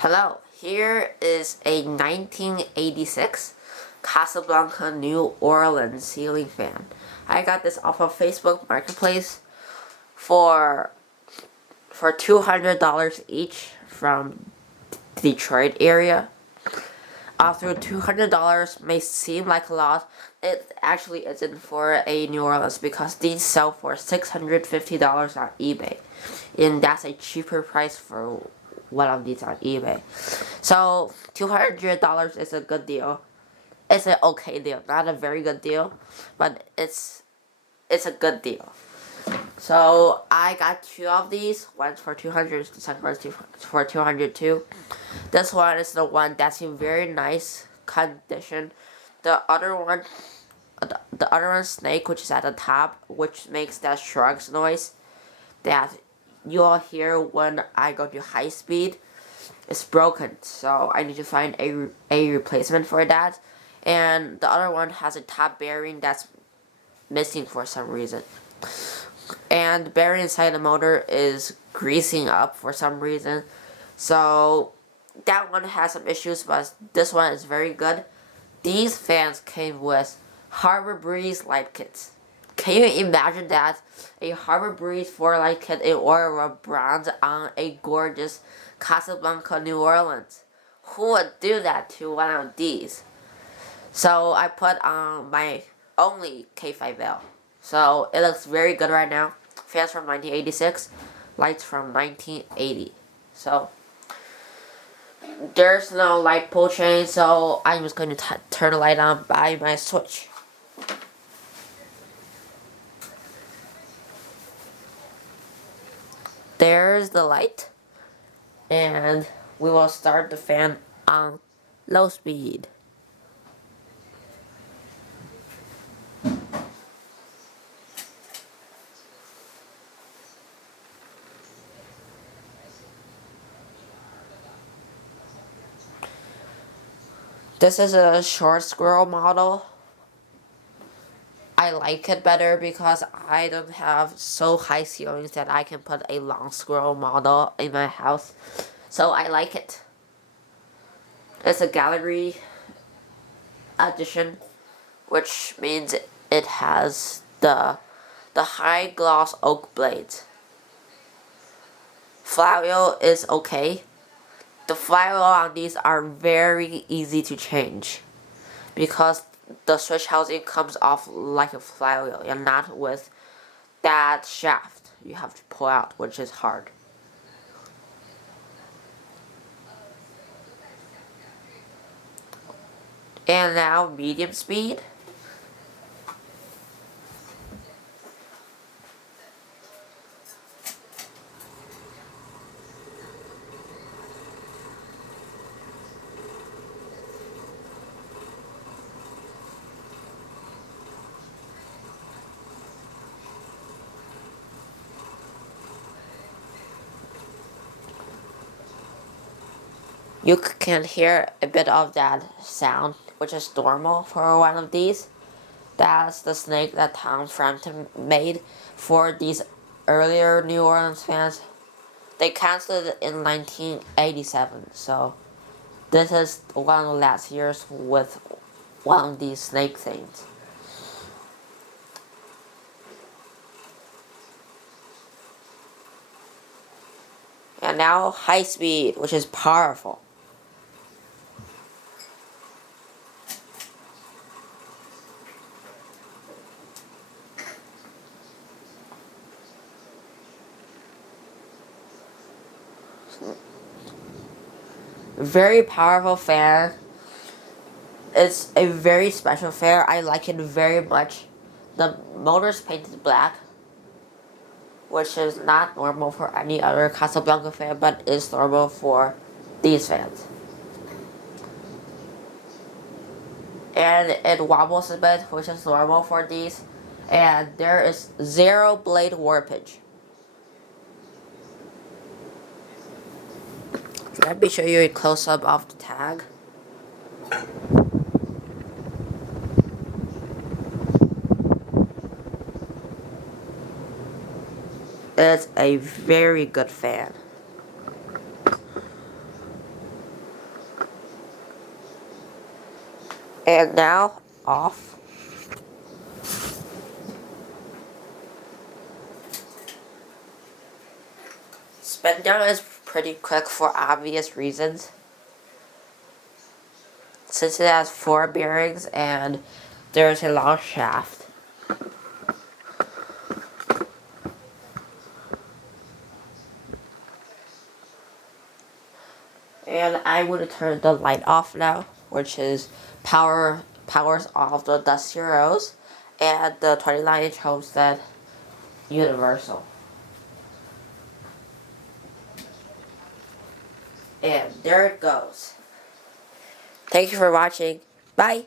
Hello, here is a 1986 Casablanca New Orleans ceiling fan. I got this off of Facebook Marketplace for $200 each from Detroit area. Although $200 may seem like a lot, it actually isn't for a New Orleans because these sell for $650 on eBay, and that's a cheaper price for one of these on eBay. So $200 is a good deal. It's an okay deal, not a very good deal, but it's a good deal. So I got two of these. One's for 200, the second one's for 202. This one is the one that's in very nice condition. The other one, the other one's snake, which is at the top, which makes that shrugs noise that you'll hear when I go to high speed. It's broken, so I need to find a replacement for that. And the other one has a top bearing that's missing for some reason. And the bearing inside the motor is greasing up for some reason. So that one has some issues, but this one is very good. These fans came with Harbor Breeze light kits. Can you imagine that? A Harbor Breeze 4 light kit in Aurora bronze on a gorgeous Casablanca, New Orleans. Who would do that to one of these? So I put on my only K5L. So it looks very good right now. Fans from 1986, lights from 1980. So there's no light pull chain, so I'm just going to turn the light on by my switch. There's the light, and we will start the fan on low speed. This is a short squirrel model. I like it better because I don't have so high ceilings that I can put a long squirrel model in my house. So I like it. It's a gallery edition, which means it has the high gloss oak blades. Flywheel is okay. The flywheel on these are very easy to change because the switch housing comes off like a flywheel and not with that shaft you have to pull out, which is hard. And now medium speed. You can hear a bit of that sound, which is normal for one of these. That's the snake that Tom Frampton made for these earlier New Orleans fans. They canceled it in 1987, so this is one of the last years with one of these snake things. And now high speed, which is powerful. Very powerful fan. It's a very special fan. I like it very much. The motor's painted black, which is not normal for any other Casablanca fan, but is normal for these fans. And it wobbles a bit, which is normal for these. And there is 0 blade warpage. Let me show you a close-up of the tag. It's a very good fan. And now, off. Spin down is pretty quick for obvious reasons. Since it has 4 bearings and there's a long shaft. And I would turn the light off now, which is powers off the dust zeros and the 29-inch homestead universal. And there it goes. Thank you for watching. Bye.